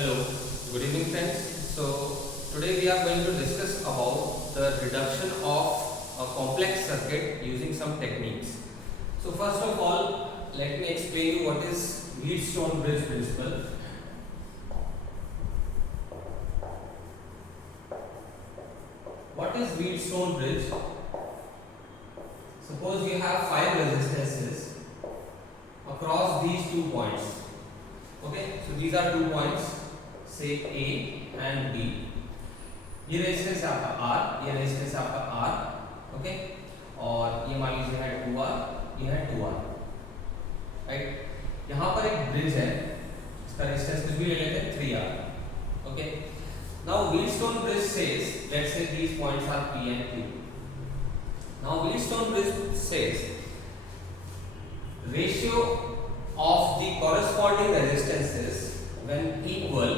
Hello, good evening friends. So today we are going to discuss about the reduction of a complex circuit using some techniques. So first of all, let me explain you what is Wheatstone bridge principle. What is Wheatstone bridge? Suppose you have 5 resistances across these 2 points. Okay, so these are 2 points, say A and B. ये resistance है आपका R, ये resistance है आपका R, okay, और ये मान लीजिए है 2R, ये है 2R, राइट। यहाँ पर एक ब्रिज है, इसका रेजिस्टेंस कुछ भी ले लेते हैं 3R, okay. Now Wheatstone bridge says, let's say these points are P and Q. Now Wheatstone bridge says ratio of the corresponding resistances when equal,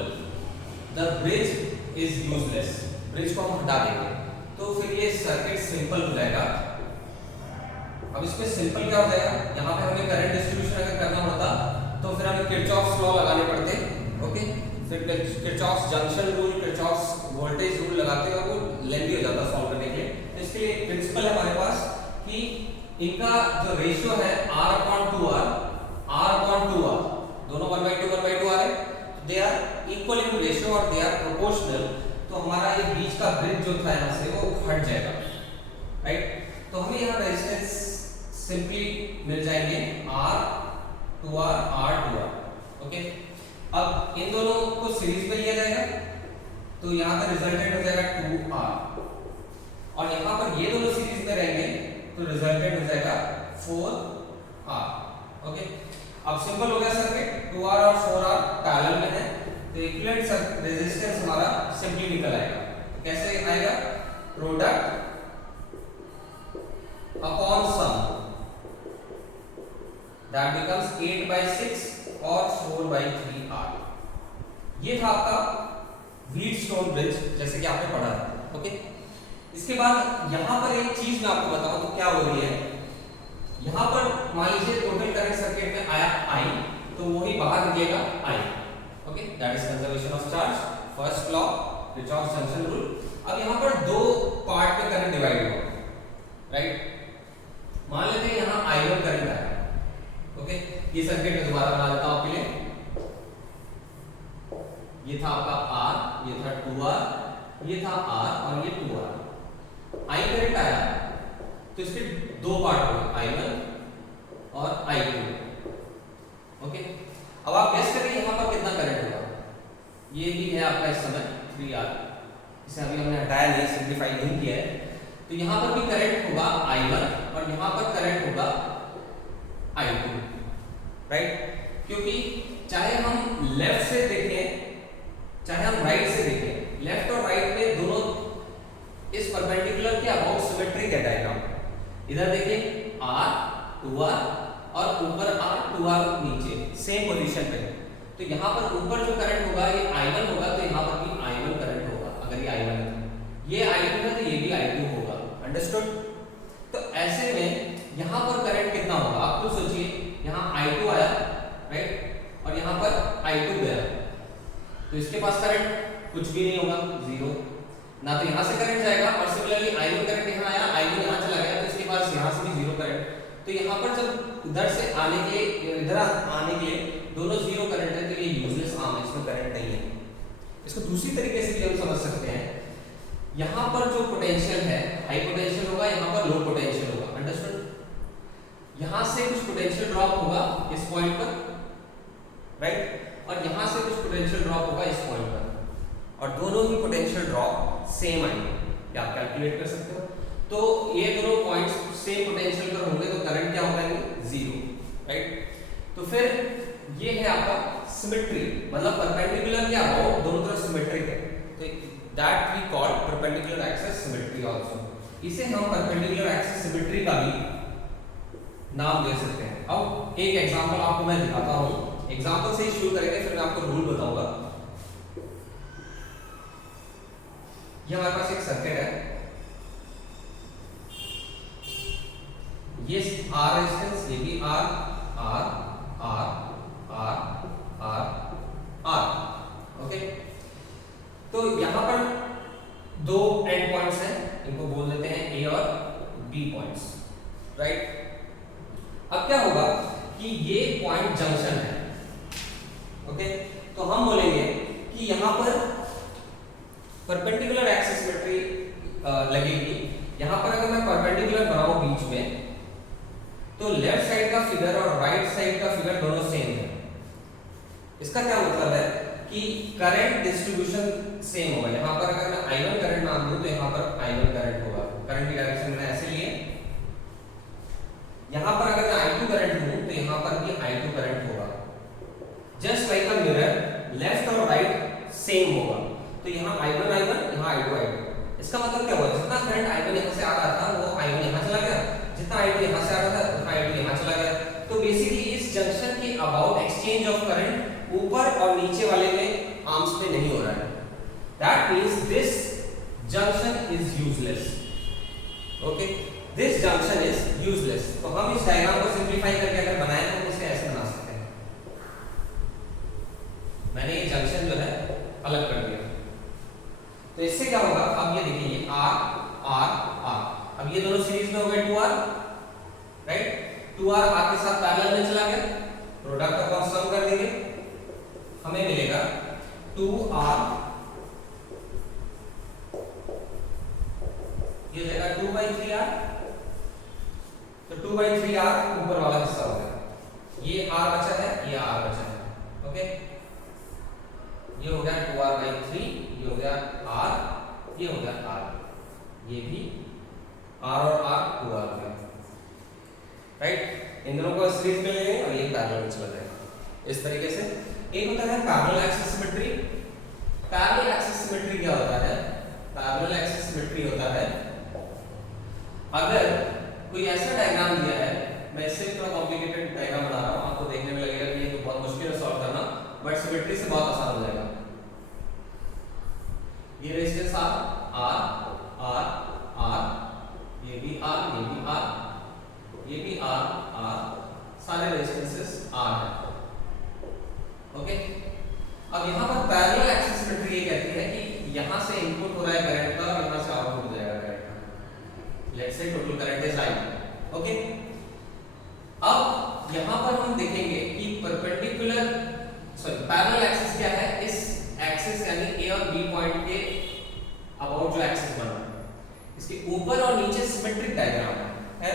the bridge is useless. Bridge को हम हटा देंगे तो फिर ये सर्किट सिंपल हो जाएगा। अब इसमें सिंपल क्या हो जाएगा, यहाँ पे हमें करंट डिस्ट्रीब्यूशन अगर करना होता तो फिर हमें किरचॉफ्स लॉ लगाने पड़ते, ओके। फिर Kirchhoff's junction rule, Kirchhoff's voltage rule लगाते हुए वो लेंथी हो जाता सॉल्व करने के लिए। तो इसके लिए प्रिंसिपल है हमारे पास कि इनका जो रेशियो है R/2R, R/2R, दोनों 1/2 आ रहे, they are equal in ratio और दे आर प्रोपोर्शनल। तो हमारा ये बीच का ब्रिज जो था यहाँ से वो हट जाएगा, राइट। तो हमें यहाँ रेजिस्टेंस सिंपली मिल जाएंगे R/2R, R/2R, ओके। अब इन दोनों को सीरीज में लिया जाएगा तो यहाँ पर रिजल्टेंट हो जाएगा 2R, और यहाँ पर ये दोनों सीरीज में रहेंगे तो रिजल्टेंट हो जाएगा 4R, ओके। अब सिंपल हो गया सर्किट, 2R और 4R पैरेलल में है तो इक्विवेलेंट रेजिस्टेंस हमारा सिंपली निकल आएगा। कैसे आएगा, product upon sum, that becomes 8/6 और 4/3R। ये था आपका व्हीटस्टोन ब्रिज, जैसे कि आपने पढ़ा था, ओके। इसके बाद यहां पर एक चीज मैं आपको बताऊं तो क्या हो रही है, यहां पर मान लीजिए टोटल करंट सर्किट में आया I, तो वही बाहर निकलेगा I, okay. That is conservation of charge, first law, Kirchhoff's junction rule. अब यहां पर दो पार्ट में करंट डिवाइड होगा, राइट। मान लेते हैं यहां I1 करंट आया, ओके। ये सर्किट में दोबारा बना देता हूं आपके लिए। ये था आपका R, ये था 2R, ये था R और ये 2R। I करंट आया तो इसके दो पार्ट हो गए, I1 और I2, ओके। अब आप गेस करिए यहाँ पर कितना करंट होगा। ये भी है आपका इस समय 3R, इसे अभी हमने हटाया नहीं, सिंप्लीफाई नहीं किया है। तो यहाँ पर भी करंट होगा I1 और यहाँ पर करंट होगा I2, राइट। क्योंकि चाहे हम लेफ्ट से देखें चाहे हम राइट से देखें, लेफ्ट और राइट में दोनों इस परपेंडिकुलर के अबाउट सिमेट्रिक है डायग्राम। इधर देखिए R 2R और ऊपर R 2R नीचे सेम पोजीशन पे। तो यहाँ पर ऊपर जो करंट होगा ये I1 होगा, तो यहाँ पर भी I1 करंट होगा। अगर ये I1 है, ये I2 है तो ये भी I2 होगा, अंडरस्टूड। तो ऐसे में यहाँ पर करंट कितना होगा आप खुद सोचिए। यहाँ I2 आया, राइट, और यहाँ पर I2 गया, तो इसके पास करंट कुछ भी नहीं होगा, जीरो। ना तो यहाँ से करंट जाएगा और सिमिलरली I1 करंट यहाँ आया, I1 यहाँ चला गया, तो इसके पास यहाँ से भी जीरो करंट। तो यहाँ पर जब इधर से आने के लिए इधर आने के लिए दोनों जीरो करंट है तो ये यूजलेस आर्म है, इसमें करंट नहीं है। इसको दूसरी तरीके से भी हम समझ सकते हैं, यहाँ पर जो पोटेंशियल है हाई पोटेंशियल होगा, यहाँ पर लो पोटेंशियल होगा, अंडरस्टूड। यहाँ से कुछ पोटेंशियल ड्रॉप होगा इस पॉइंट पर, राइट, और यहाँ से कुछ पोटेंशियल ड्रॉप होगा इस पॉइंट पर, और दोनों ही पोटेंशियल ड्रॉप सेम आएंगे, ये आप कैलकुलेट कर सकते हो। तो ये दोनों पॉइंट्स सेम पोटेंशियल पर होंगे तो करंट क्या होगा, जीरो, राइट। तो फिर ये है आपका सिमेट्री, मतलब परपेंडिकुलर के अबाउट दोनों तरफ सिमेट्रिक है, तो that we call perpendicular axis symmetry also. इसे हम परपेंडिकुलर एक्सिस सिमेट्री का भी नाम दे सकते हैं। अब एक एग्जांपल आपको मैं दिखाता हूं, एग्जांपल से ही शुरू करेंगे, फिर मैं आपको रूल बताऊंगा। ये हमारे पास एक सर्किट है, ये R रेजिस्टेंस, ये भी R, R, R, R, R, R, okay. कि ये पॉइंट जंक्शन है। ओके, तो हम बोलेंगे कि यहां पर परपेंडिकुलर एक्सिस सिमेट्री लगेगी। यहां पर अगर मैं परपेंडिकुलर बनाऊं बीच में, तो लेफ्ट साइड का फिगर और राइट साइड का फिगर दोनों सेम है। इसका क्या मतलब है कि करंट डिस्ट्रीब्यूशन सेम होगा। यहां पर अगर मैं I1 करंट मान दूं तो यहां पर I1 करंट होगा, करंट की डायरेक्शन मैंने ऐसे लिए। यहां पर अगर मैं I2 करंट लूं तो यहां पर भी I2 करंट होगा। Just like a mirror, left और राइट सेम होगा। तो यहां I1 यहां I2 इसका मतलब क्या हुआ, जितना करंट I1 यहां से आ रहा था वो I1 यहां चला गया, जितना I2 यहां से आ रहा था उतना I2 यहां चला गया। तो बेसिकली इस जंक्शन के अबाउट एक्सचेंज ऑफ करंट ऊपर और नीचे वाले में आर्म्स पे नहीं हो रहा है। That means this junction is useless. Okay, this junction is useless. तो हम इस डायग्राम को सिंपलीफाई करके अगर बनाएं तो इसे ऐसे बना सकते हैं। मैंने ये जंक्शन जो है अलग कर दिया। तो इससे क्या होगा, अब ये देखिए ये R R R, अब ये दोनों सीरीज में हो गए 2R, राइट। 2R R के साथ पैरेलल में चला गया, प्रोडक्ट अपन सम कर देंगे, हमें मिलेगा 2R, ये हो जाएगा 2/3R। तो 2/3R ऊपर वाला हिस्सा हो गया, ये R बचा है, ये R बचा है। ओके, ये हो गया 2R/3, ये हो गया R, ये हो गया R, ये भी R और R 2R हो गया, राइट। इन दोनों को सीरीज में लेंगे और ये पैरेलल में चला जाएगा इस तरीके से। एक होता है parallel axis symmetry. Parallel axis symmetry क्या होता है, पैरेलल एक्सिस सिमेट्री होता है अगर कोई ऐसा डायग्राम दिया है, मैं इससे थोड़ा कॉम्प्लिकेटेड डायग्राम बना रहा हूं, आपको देखने में लगेगा कि ये तो बहुत मुश्किल है सॉल्व करना, बट सिमेट्री से बहुत आसान हो जाएगा। ये रेजिस्टेंस R R R, ये भी R, ये भी R, ये भी R R, सारे रेजिस्टेंसेस R है। ओके, अब यहाँ पर पैरेलल एक्सिस सिमेट्री ये कहती है कि यहाँ से इनपुट हो रहा है करंट का और यहाँ से आउटपुट हो जाएगा करंट का। Let's say total current is I। Okay, अब यहाँ पर हम देखेंगे कि परपेंडिकुलर पैरेलल एक्सिस क्या है, इस एक्सिस यानी A और B पॉइंट के अबाउट जो एक्सिस बना है, इसके ऊपर और नीचे सिमेट्रिक डायग्राम है।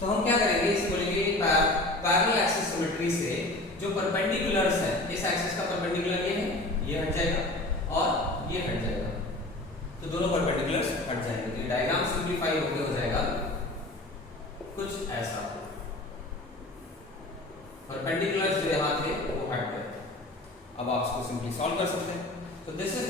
तो हम क्या करेंगे, इसे बोलेंगे पैरेलल एक्सिस सिमेट्री से जो परपेंडिकुलर्स है, इस एक्सिस का परपेंडिकुलर ये है, ये हट जाएगा और ये हट जाएगा, तो दोनों परपेंडिकुलर्स हट जाएंगे। तो ये डायग्राम सिंपलीफाई होकर हो जाएगा कुछ ऐसा, परपेंडिकुलर्स जो यहाँ थे वो हट गए। अब आप इसको सिंपली सॉल्व कर सकते हैं। तो दिस इज